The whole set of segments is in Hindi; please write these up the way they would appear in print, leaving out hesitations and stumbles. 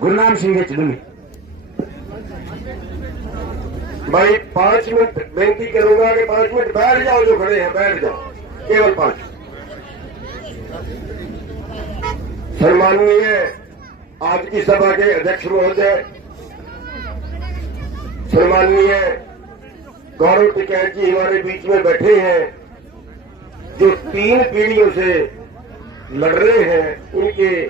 गुरनाम सिंह चुनी। भाई 5 मिनट बेनती करूंगा कि 5 मिनट बैठ जाओ, जो खड़े हैं बैठ जाओ, केवल 5। सम्माननीय आज की सभा के अध्यक्ष महोदय, सम्माननीय गौरव टिकैत जी हमारे बीच में बैठे हैं, जो 3 पीढ़ियों से लड़ रहे हैं। उनके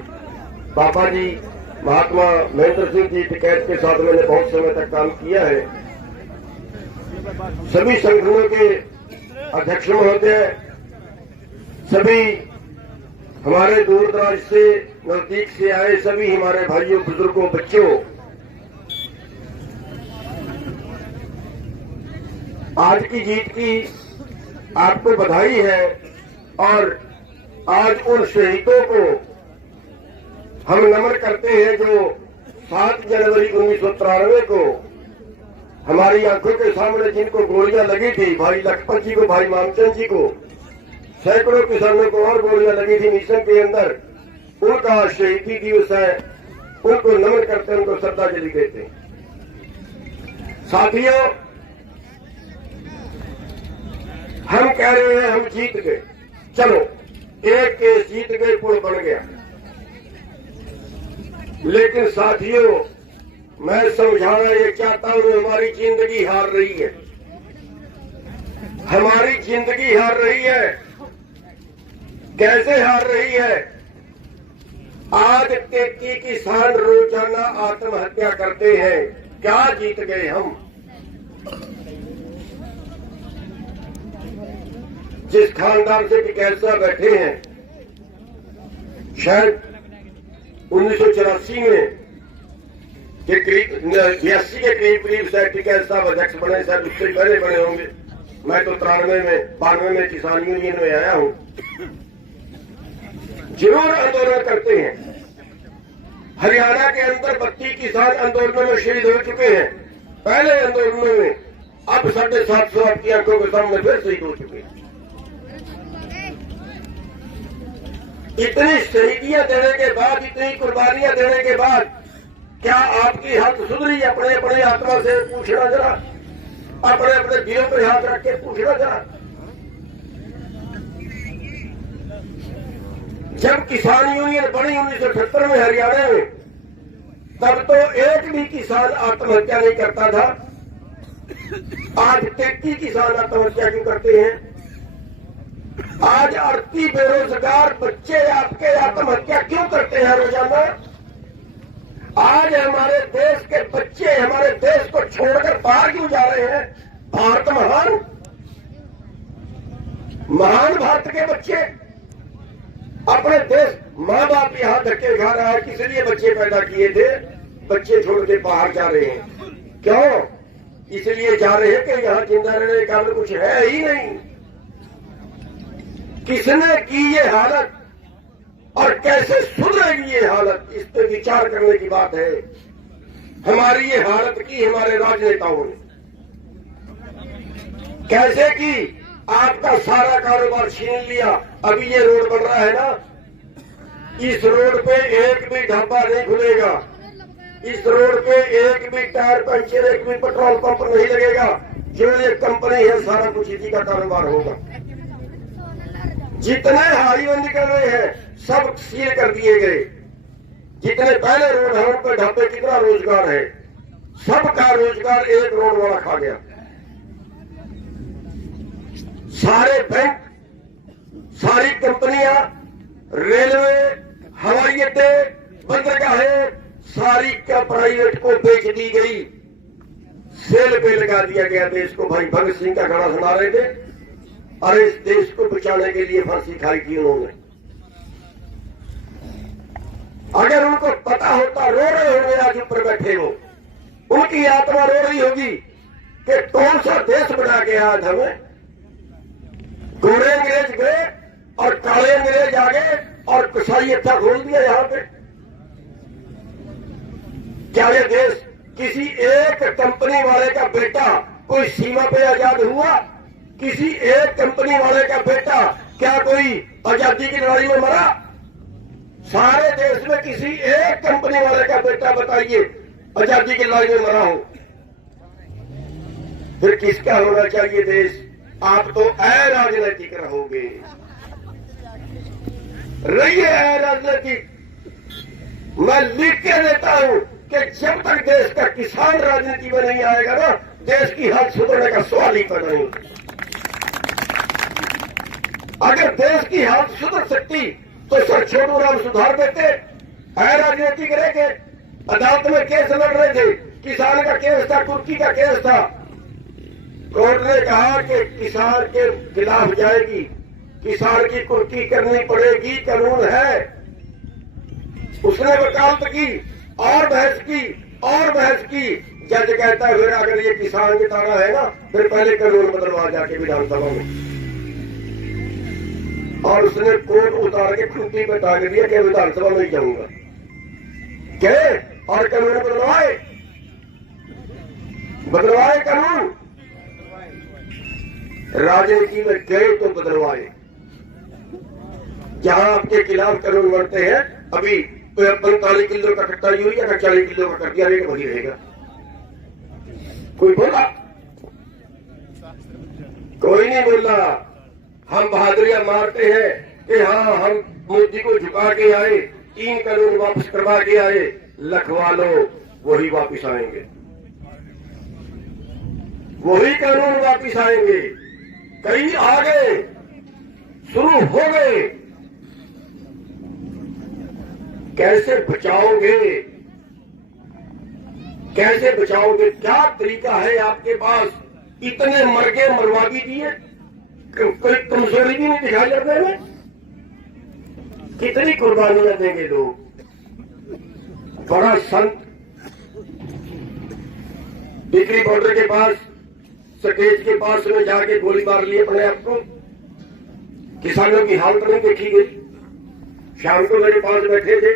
पापा जी महात्मा महेंद्र सिंह जी टिकैत के साथ मैंने बहुत समय तक काम किया है। सभी संगठनों के अध्यक्ष महोदय, सभी हमारे दूर दराज से नजदीक से आए सभी हमारे भाइयों, बुजुर्गों, बच्चों, आज की जीत की आपको बधाई है। और आज उन शहीदों को हम नमन करते हैं जो 7 जनवरी 1993 को हमारी आंखों के सामने जिनको गोलियां लगी थी, भाई लखपत जी को, भाई मामचंद जी को, सैकड़ों किसानों को और गोलियां लगी थी मिशन के अंदर, उनका शहीदी दिवस है। उनको नमन करते हैं, उनको श्रद्धांजलि देते हैं। साथियों, हम कह रहे हैं हम जीत गए, चलो एक केस जीत गए, पुल बन गया। लेकिन साथियों, मैं समझाना ये चाहता हूं, हमारी जिंदगी हार रही है, हमारी जिंदगी हार रही है। कैसे हार रही है? आज 33 किसान रोजाना आत्महत्या करते हैं, क्या जीत गए हम? जिस खानदान से टिकैत साहब बैठे हैं, शायद 1984 में के करीब 82 के करीब शायद टिकैत साहब अध्यक्ष बने, शायद उससे पहले बने होंगे। मैं तो 92 में किसान यूनियन में आया हूं। जरूर आंदोलन करते हैं। हरियाणा के अंदर 32 किसान आंदोलनों में शहीद हो चुके हैं, पहले आंदोलनों में। अब 750 आपकी आंखों के सामने फिर शहीद हो चुके हैं। इतनी शहीदियां देने के बाद, इतनी कुर्बानियां देने के बाद क्या आपकी हाथ सुधरी? अपने अपने आत्मा से पूछना जरा, अपने अपने दिलों पर हाथ रख के पूछना जरा। जब किसान यूनियन बनी 1978 में हरियाणा में, तब तो एक भी किसान आत्महत्या नहीं करता था। आज 33 किसान आत्महत्या क्यों करते हैं? आज 38 बेरोजगार बच्चे आपके आत्महत्या क्यों करते हैं रोजाना? आज हमारे देश के बच्चे हमारे देश को छोड़कर बाहर क्यों जा रहे हैं? भारत महान भारत के बच्चे अपने देश, माँ बाप यहां धक्के खा रहा है, किस लिए बच्चे पैदा किए थे? बच्चे छोड़ के बाहर जा रहे हैं। क्यों? इसलिए जा रहे हैं कि यहां जिंदा रहने का कुछ है ही नहीं। किसने की ये हालत और कैसे सुधरेगी ये हालत, इस पर विचार करने की बात है। हमारी ये हालत की हमारे राजनेताओं ने। कैसे की? आपका सारा कारोबार छीन लिया। अभी ये रोड बन रहा है ना, इस रोड पे एक भी ढाबा नहीं खुलेगा, इस रोड पे एक भी टायर पंचर, एक भी पेट्रोल पंप नहीं लगेगा। जो ये कंपनी है सारा कुछ इसी का कारोबार होगा। जितने हाईवे निकल रहे हैं सब सील कर दिए गए। जितने पहले रोड है उन पर ढाबे कितना रोजगार है, सबका रोजगार एक रोड वाला खा गया। सारे बैंक, सारी कंपनियां, रेलवे, हवाई अड्डे, बंदरगाहें, सारी का प्राइवेट को बेच दी गई। सेल पे लगा दिया गया देश को। भाई भगत सिंह का गाना सुना रहे थे, अरे इस देश को बचाने के लिए फांसी खाई थी उन्होंने। अगर उनको पता होता, रो रहे होंगे आज ऊपर बैठे हो, उनकी आत्मा रो रही होगी कि कौन सा देश बना के आज हमें। गोरे अंग्रेज गए और काले अंग्रेज आ गए और कसाई अच्छा खोल दिया यहां पे। क्या ये देश किसी एक कंपनी वाले का बेटा कोई सीमा पे आजाद हुआ? किसी एक कंपनी वाले का बेटा क्या कोई आजादी की लड़ाई में मरा? सारे देश में किसी एक कंपनी वाले का बेटा बताइए आजादी की लड़ाई में मरा हो, फिर किसका होना चाहिए देश? आप तो अराजनीतिक रहोगे, रहिए अराजनीतिक। मैं लिख के देता हूं कि जब तक देश का किसान राजनीति में नहीं आएगा ना, देश की हालत सुधरने का सवाल ही पैदा नहीं। अगर देश की हालत सुधर सकती तो सर छोटू राम सुधार देते, अराजनीतिक रह के अदालत में केस लड़ रहे थे, किसान का केस था, कुर्की का केस था। कोर्ट ने कहा कि किसान के खिलाफ जाएगी, किसान की कुर्की करनी पड़ेगी, कानून है। उसने वकालत की और बहस की और बहस की। जज कहता है फिर अगर ये किसान की ताना है ना, फिर पहले कानून बदलवा जाके विधानसभा में। और उसने कोर्ट उतार के खूंटी पे टांग दिया कि विधानसभा में ही जाऊंगा क्या? और कानून बदलवाए कानून। राजनीति में गए तो बदलवाए। जहां आपके खिलाफ कानून बनते हैं, अभी 45 किलो का कट्टा यूरिया का 40 किलो का कट्टा रेट वही रहेगा। कोई बोला? कोई नहीं बोला। हम बहादुरियां मारते हैं कि हाँ हम मोदी को झुका के आए, 3 कानून वापस करवा के आए, लखवा लो, वही वापस आएंगे, वही कानून वापस आएंगे। कई आ गए, शुरू हो गए, कैसे बचाओगे? कैसे बचाओगे? क्या तरीका है आपके पास? इतने मर गए, मरवा भी दिए, कोई कमजोरी भी नहीं दिखाई लड़ने में। कितनी कुर्बानियां देंगे लोग? बड़ा संत बिक्री बॉर्डर के पास, स्टेज के पास में जाके गोली मार लिए अपने आप को। किसानों की हालत नहीं देखी गई। शाम को मेरे पास बैठे थे,